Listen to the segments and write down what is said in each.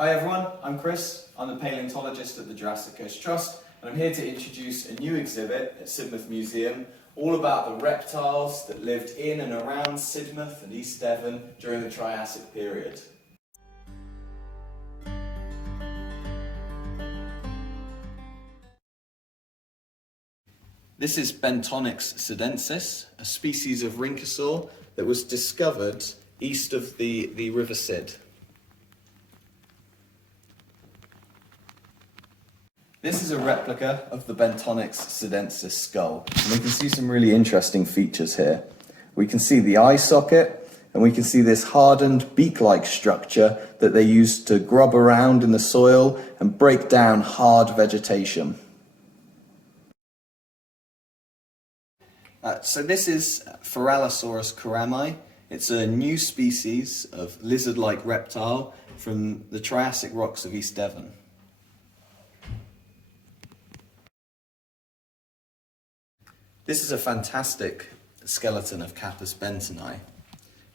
Hi everyone, I'm Chris. I'm the paleontologist at the Jurassic Coast Trust, and I'm here to introduce a new exhibit at Sidmouth Museum all about the reptiles that lived in and around Sidmouth and East Devon during the Triassic period. This is Bentonix sidensis, a species of rhynchosaur that was discovered east of the River Sid. This is a replica of the Bentonix sidensis skull, and we can see some really interesting features here. We can see the eye socket, and we can see this hardened beak-like structure that they used to grub around in the soil and break down hard vegetation. So this is Phorallosaurus karami. It's a new species of lizard-like reptile from the Triassic rocks of East Devon. This is a fantastic skeleton of Capus bentoni.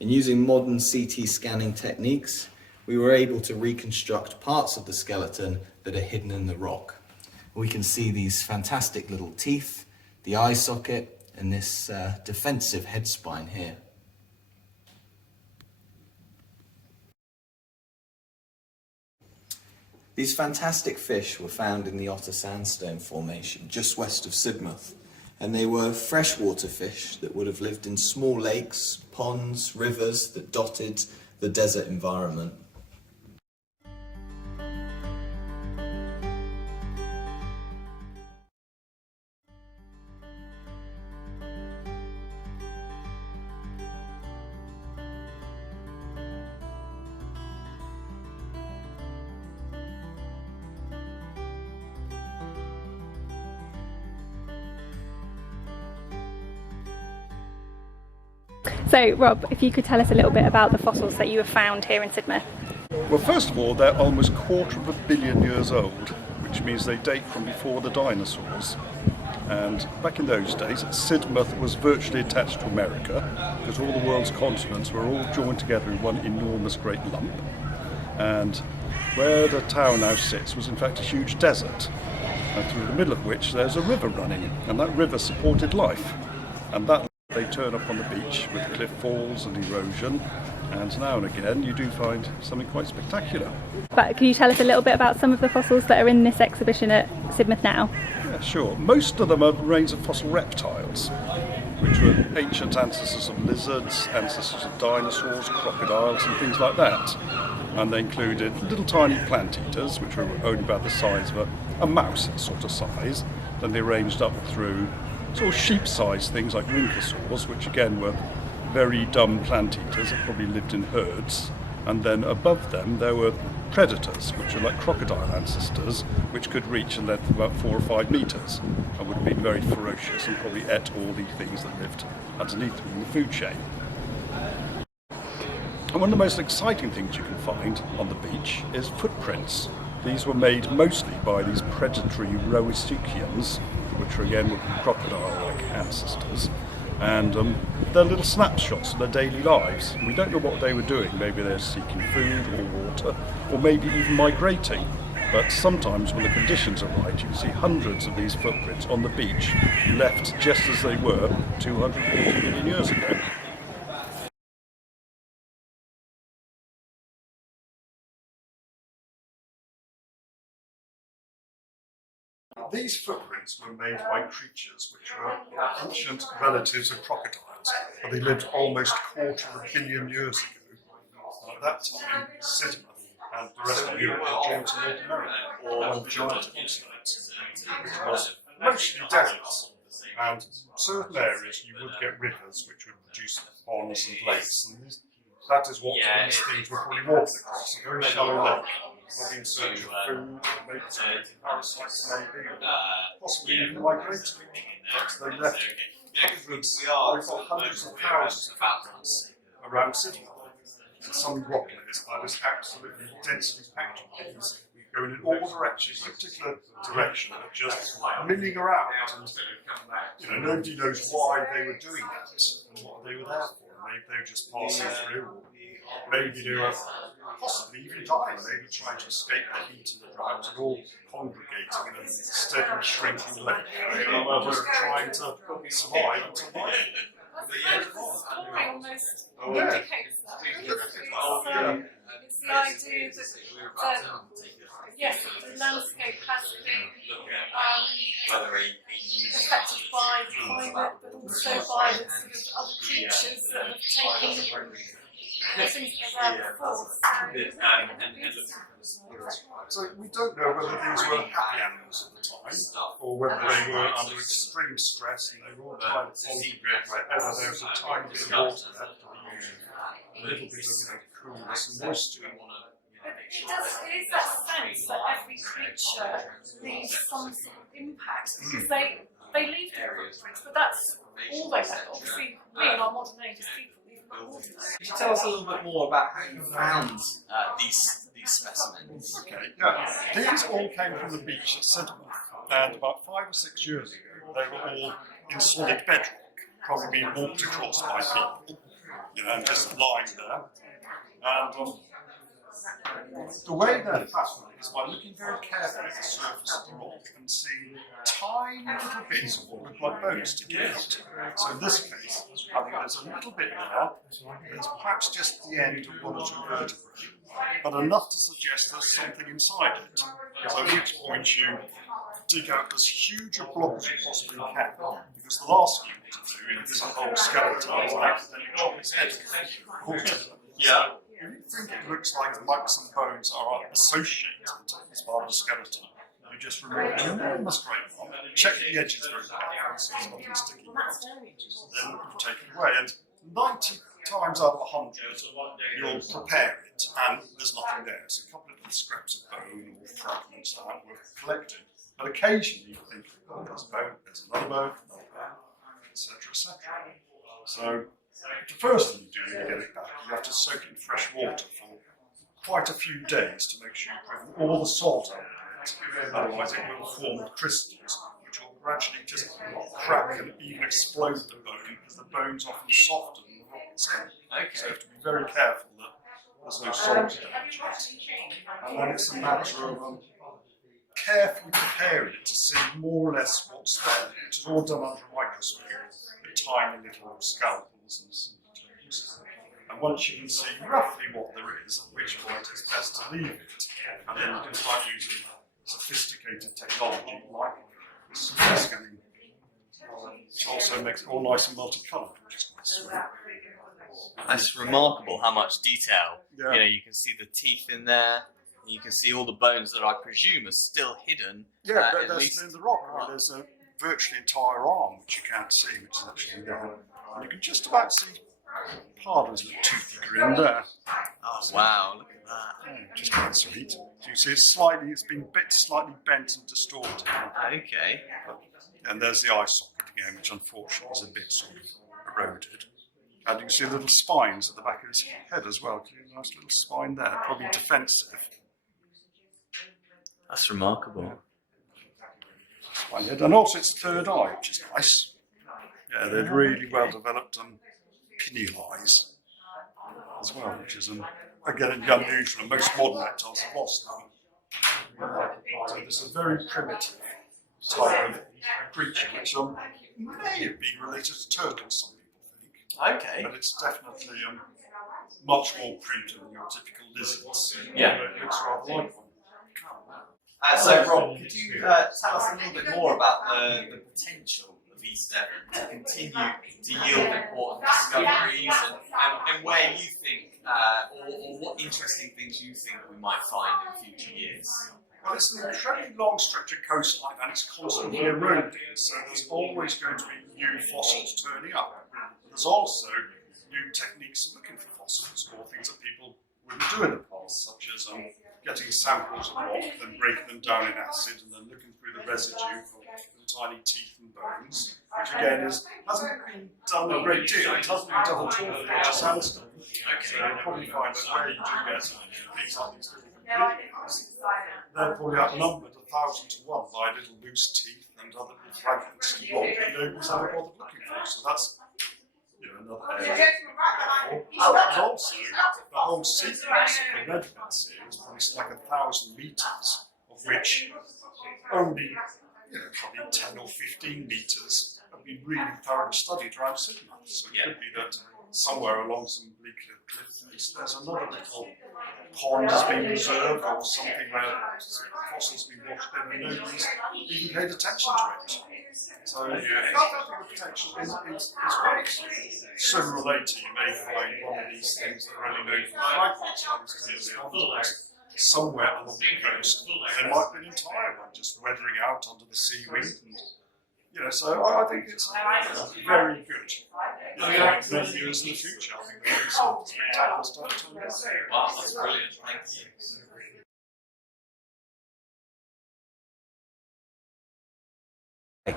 And using modern CT scanning techniques, we were able to reconstruct parts of the skeleton that are hidden in the rock. We can see these fantastic little teeth, the eye socket, and this defensive head spine here. These fantastic fish were found in the Otter Sandstone Formation just west of Sidmouth. And they were freshwater fish that would have lived in small lakes, ponds, rivers that dotted the desert environment. So Rob, if you could tell us a little bit about the fossils that you have found here in Sidmouth. Well, first of all, they're almost 250 million years old, which means they date from before the dinosaurs. And back in those days, Sidmouth was virtually attached to America because all the world's continents were all joined together in one enormous great lump. And where the town now sits was in fact a huge desert, and through the middle of which there's a river running, and that river supported life. And that they turn up on the beach with cliff falls and erosion, and now and again you do find something quite spectacular. But can you tell us a little bit about some of the fossils that are in this exhibition at Sidmouth now? Yeah, sure. Most of them are remains of fossil reptiles, which were ancient ancestors of lizards, ancestors of dinosaurs, crocodiles and things like that. And they included little tiny plant eaters, which were only about the size of a mouse sort of size. Then they ranged up through sort of sheep-sized things like rhynchosaurs, which again were very dumb plant eaters that probably lived in herds. And then above them there were predators, which were like crocodile ancestors, which could reach a length of about 4 or 5 meters and would have been very ferocious and probably ate all the things that lived underneath them in the food chain. And one of the most exciting things you can find on the beach is footprints. These were made mostly by these predatory Rhoesuchians, which are again crocodile-like ancestors, and they're little snapshots of their daily lives. We don't know what they were doing. Maybe they're seeking food or water, or maybe even migrating. But sometimes when the conditions are right, you can see hundreds of these footprints on the beach, left just as they were 240 million years ago. These footprints were made by creatures which were ancient relatives of crocodiles, and they lived almost 250 million years ago. And at that time, Sidmouth and the rest of Europe were joined to North America, one giant continent, which was mostly deserts. And certain areas you would get rivers which would produce ponds and lakes, and that is what these things were probably walking across, a very shallow lake. Probably in search of food, maybe some parasites, maybe, or possibly even migrating. But they left hundreds of thousands of footprints around Sidmouth. And some rock layers are just absolutely densely packed with these, going in all directions, in a particular direction, and just milling around. And nobody knows why they were doing that and what they were there for. They're just passing through. Maybe they were possibly even dying, maybe trying to escape the heat and the drought, and all congregating in a steadily shrinking lake. They are just trying to survive and survive. Story almost indicates that. It's the idea that yes, the landscape has been affected by climate, but also by the sort of other creatures that have taken things around before. So we don't know whether these were happy animals at the time, or whether they were under extreme stress and they were all trying to congregate wherever there was a tiny bit of water left, a little bit of coolness and moisture. It is that sense that every creature leaves some sort of impact, because they leave their footprints, but that's all they left. Obviously, we in our modern age as people leave more than that. Could you tell us a little bit more about how you found these specimens? Okay, yeah. These all came from the beach at Sidmouth, and about 5 or 6 years ago, they were all in solid bedrock, probably being walked across by people, and just lying there. And the way they're found is by looking very carefully at the surface of the rock and seeing tiny little bits of what look like bones sticking out. So in this case, I think there's a little bit there, there's perhaps just the end of one or two vertebrae, but enough to suggest there's something inside it. So at each point you dig out as huge a blob as you possibly can, because the last thing you want to do in this whole skeleton is accidentally chop its head off. Yeah. If you think it looks like the mugs and bones are associated as part of the skeleton, you just remove an enormous great one, check the edges very carefully, so there's nothing sticking out, then you take it away. And 90 times out of 100, you'll prepare it, and there's nothing there. So a couple of little scraps of bone or fragments that were collected. But occasionally you think, oh, there's a bone, there's another bone, etc., etc. So the first thing you do when you get it back, you have to soak it in fresh water for quite a few days to make sure you've driven all the salt out of it. Otherwise it will form crystals, which will gradually just crack and even explode the bone, because the bone's often softer than the rock itself. So you have to be very careful that there's no salt damage. And then it's a matter of carefully preparing it to see more or less what's there, which is all done under a microscope with tiny little scalpels and tools. And once you can see roughly what there is, at which point it's best to leave it, and then you can start using sophisticated technology like this scanning, which also makes it all nice and multicoloured, which is quite sweet. That's remarkable how much detail. Yeah. You can see the teeth in there. You can see all the bones that I presume are still hidden. Yeah, there's in the rock. There's a virtually entire arm which you can't see, which is actually there. And you can just about see Pardon's little toothy grin there. Oh wow, look at that. Yeah, just quite sweet. So you see it's been slightly bent and distorted. Okay. And there's the eye socket again, which unfortunately is a bit sort of eroded. And you can see little spines at the back of his head as well. A nice little spine there, probably defensive. That's remarkable. Spine head. And also its third eye, which is nice. Yeah, they're really well developed pineal eyes as well, which is again unusual, and most modern reptiles have lost them. So this is a very primitive type of creature, which may have been related to turtles, some people think. Okay. But it's definitely much more primitive than your typical lizards. Yeah. It looks rather like one. So Rob, could you tell us a little bit more about the potential of East Devon to continue to yield important discoveries and where you think, or what interesting things you think we might find in future years? Well, it's an incredibly long stretch of coastline and it's constantly eroding, so there's always going to be new fossils turning up. There's also new techniques of looking for fossils, or things that people wouldn't do in the past, such as getting samples of rock, then breaking them down in acid, and then looking through the residue for the tiny teeth and bones, which again hasn't been done a great deal. It hasn't been done at all for British sandstone. So you'll probably find that where you do get things like these little completeness, they're probably outnumbered 1,000 to 1 by little loose teeth and other fragments of rock that nobody's ever bothered looking for. So that's another area. And also, the whole sequence of the Redmond series, probably like 1,000 metres, of which only probably 10 or 15 metres have been really thoroughly studied around Sidmouth. So it could be that somewhere along some bleak cliff face, there's another little pond has been preserved or something where fossils have been washed in and nobody's even paid attention to it. So I think the potential is great. Sooner or later you may find one of these things that are only known for fragments somewhere along the coast. There might be an entire one just weathering out under the seaweed. And, so I think it's very good. Many years in the future, I think there'll be some spectacular stuff to come. Wow, that's brilliant. Thank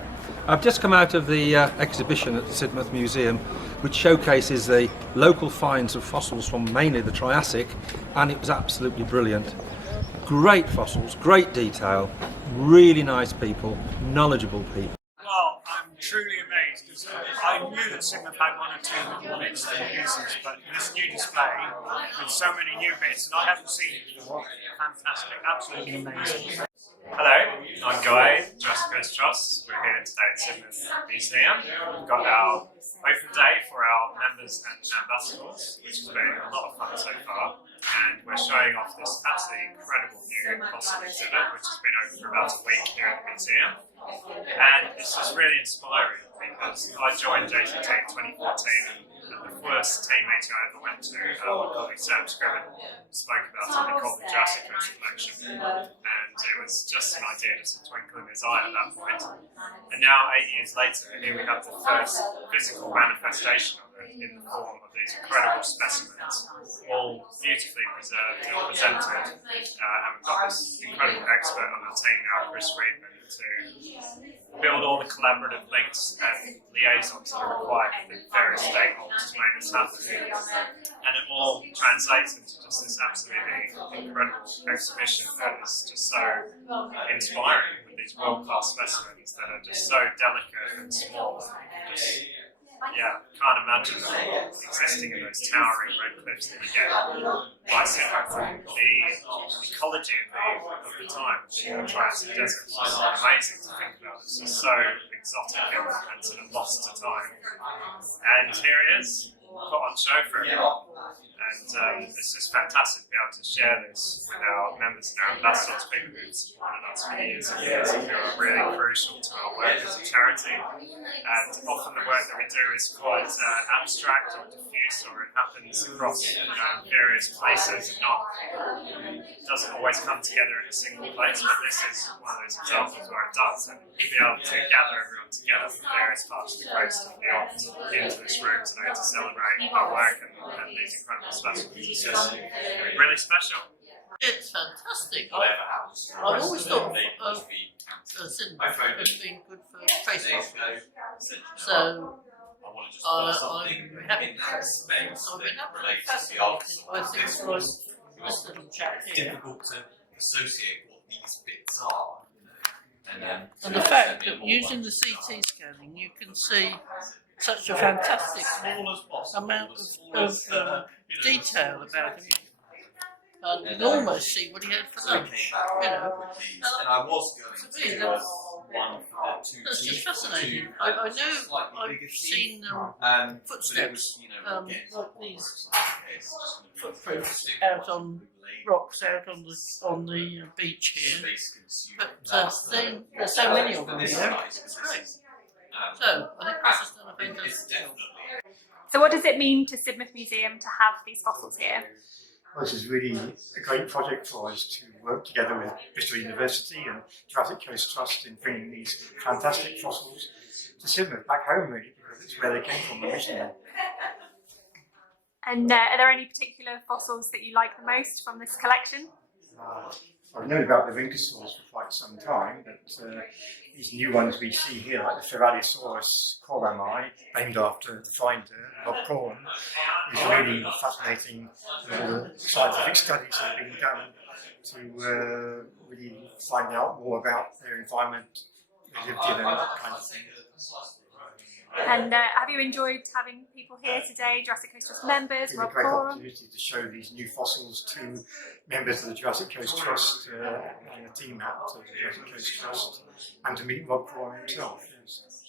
you. I've just come out of the exhibition at the Sidmouth Museum, which showcases the local finds of fossils from mainly the Triassic, and it was absolutely brilliant. Great fossils, great detail, really nice people, knowledgeable people. Well, I'm truly amazed because I knew that Sidmouth had one or two on its pieces, but this new display with so many new bits that I haven't seen before, fantastic, absolutely amazing. Hello, I'm Guy, Jurassic Coast Trust. We're here today at Sidmouth Museum. We've got our open day for our members and ambassadors, which has been a lot of fun so far. And we're showing off this absolutely incredible new fossil exhibit, which has been open for about a week here at the museum. And it's just really inspiring because I joined JCT in 2014 and the first team meeting I ever went to, my colleague Sam Scriven spoke about something called the Jurassic Coast Collection. And it was just an idea, just a twinkle in his eye at that point. And now, 8 years later, here we have the first physical manifestation of it in the form of these incredible specimens, all beautifully preserved and presented. And we've got this incredible expert on the team now, Chris Reedman, to build all the collaborative links and liaisons that are required with the various stakeholders to make this happen. And it all translates into just this absolutely incredible exhibition that is just so inspiring with these world-class specimens that are just so delicate and small. Just, can't imagine them existing in those towering red cliffs that you get by Sidmouth. The ecology of the time, the Triassic desert, is just amazing to think about. It's just so exotic and sort of lost to time. And here it is, put on show for everyone. And it's just fantastic to be able to share this with our members and our ambassadors, people who've supported us for years and years, and who are really crucial to our work as a charity. And often the work that we do is quite abstract or diffuse, or it happens across various places and doesn't always come together in a single place. But this is one of those examples where it does, and to be able to gather everyone together from various parts of the coast and beyond into this room today to celebrate our work and these incredible specimens. It's just really special. It's fantastic. I've always thought of Sidmouth as being good for trace fossils. So I'm happy by things like this little chap here. Difficult to associate what these bits are. And the fact that using the CT scanning you can see such a fantastic amount of detail about him. And you can almost see what he had for lunch, And I was going to me, to that's just fascinating. I know I've seen footsteps, like these footprints out on rocks out on the beach here, but there's so many of them here. It's great. So I think Chris has done a fantastic job. So what does it mean to Sidmouth Museum to have these fossils here? Well, this is really a great project for us to work together with Bristol University and Jurassic Coast Trust in bringing these fantastic fossils to Sidmouth, back home really, because it's where they came from originally. And are there any particular fossils that you like the most from this collection? I've known about the Rincosaurs for quite some time, but these new ones we see here, like the Feralisaurus corami, named after the finder, Bob Prawn, is really fascinating. The scientific studies that have been done to really find out more about their environment they lived in and that kind of thing. And have you enjoyed having people here today, Jurassic Coast Trust members, It's been a Rob great Coram? opportunity to show these new fossils to members of the Jurassic Coast Trust and the team at the Jurassic Coast Trust, and to meet Rob Coram himself. Yes.